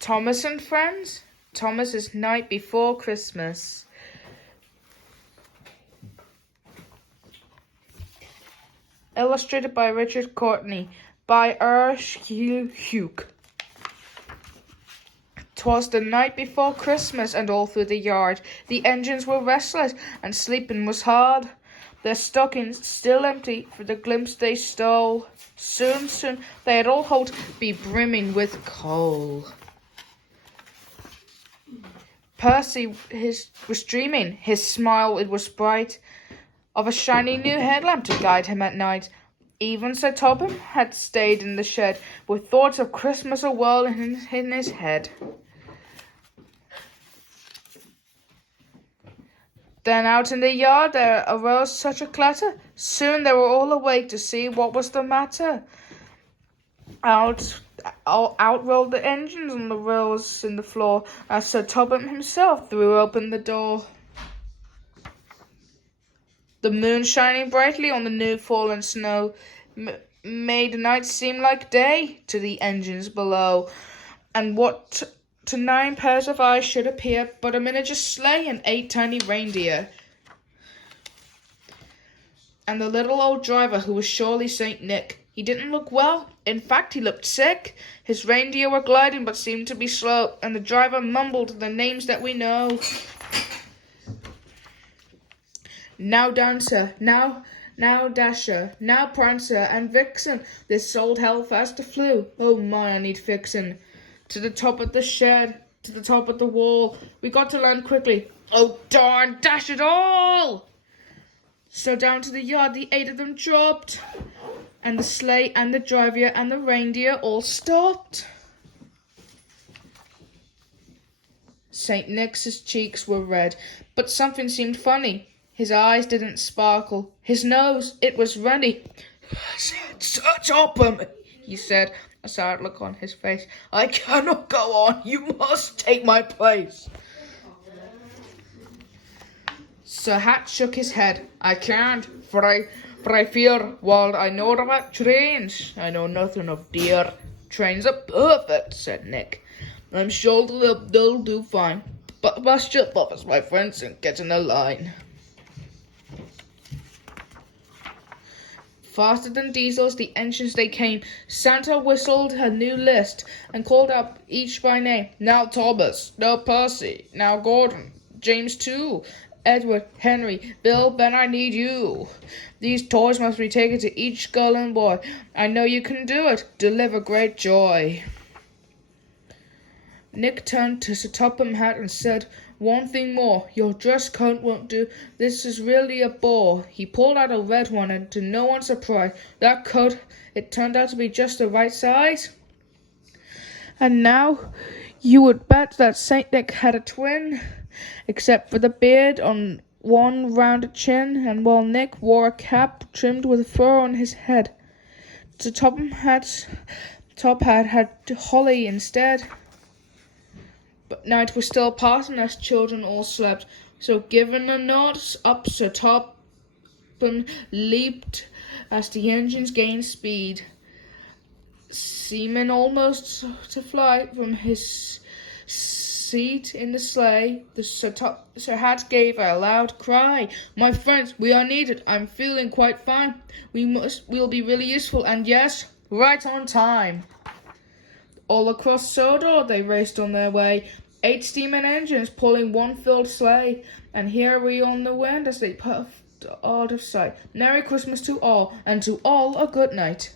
Thomas and Friends, Thomas's Night Before Christmas. Illustrated by Richard Courtney, by Hugh. 'Twas the night before Christmas, and all through the yard the engines were restless, and sleeping was hard. Their stockings still empty, for the glimpse they stole. Soon, they had all hoped be brimming with coal. Percy was dreaming, his smile it was bright, of a shiny new headlamp to guide him at night. Even Sir Topham had stayed in the shed, with thoughts of Christmas a-whirl in his head. Then out in the yard there arose such a clatter. Soon they were all awake to see what was the matter. Out rolled the engines on the rails in the floor, as Sir Topham himself threw open the door. The moon shining brightly on the new fallen snow made night seem like day to the engines below, and what to 9 pairs of eyes should appear but a miniature sleigh and 8 tiny reindeer. And the little old driver, who was surely Saint Nick. He didn't look well. In fact, he looked sick. His reindeer were gliding but seemed to be slow, and the driver mumbled the names that we know. Now Dancer, now Dasher, now Prancer and Vixen. This old hell faster flew. Oh my, I need fixin'. To the top of the shed, to the top of the wall. We got to land quickly. Oh darn, dash it all! So down to the yard the 8 of them dropped, and the sleigh and the driver and the reindeer all stopped. St. Nick's cheeks were red, but something seemed funny. His eyes didn't sparkle. His nose, it was runny. Sir Topham, he said, a sad look on his face. I cannot go on. You must take my place. Sir Hat shook his head. I can't, for I fear, while I know about trains, I know nothing of deer. Trains are perfect, said Nick. I'm sure they'll do fine. But bust your buffers, my friends, and get in a line. Faster than diesels, the engines they came. Santa whistled a new list and called up each by name. Now Thomas, now Percy, now Gordon, James too, Edward, Henry, Bill, Ben, I need you. These toys must be taken to each girl and boy. I know you can do it. Deliver great joy. Nick turned to Sir Topham Hatt and said, one thing more, your dress coat won't do. This is really a bore. He pulled out a red one, and to no one's surprise, that coat, it turned out to be just the right size. And now, you would bet that Saint Nick had a twin, except for the beard on one rounded chin, and while Nick wore a cap trimmed with fur on his head. Sir Topham Hatt's top hat had holly instead. But night was still passing as children all slept, so giving a nod up Sir Topham leaped as the engines gained speed. Seeming almost to fly from his seat in the sleigh, the Sir Hat gave a loud cry. My friends, we are needed. I'm feeling quite fine. We'll be really useful, and yes, right on time. All across Sodor they raced on their way, 8 steaming engines pulling one filled sleigh, and here we on the wind as they puffed out of sight. Merry Christmas to all, and to all a good night.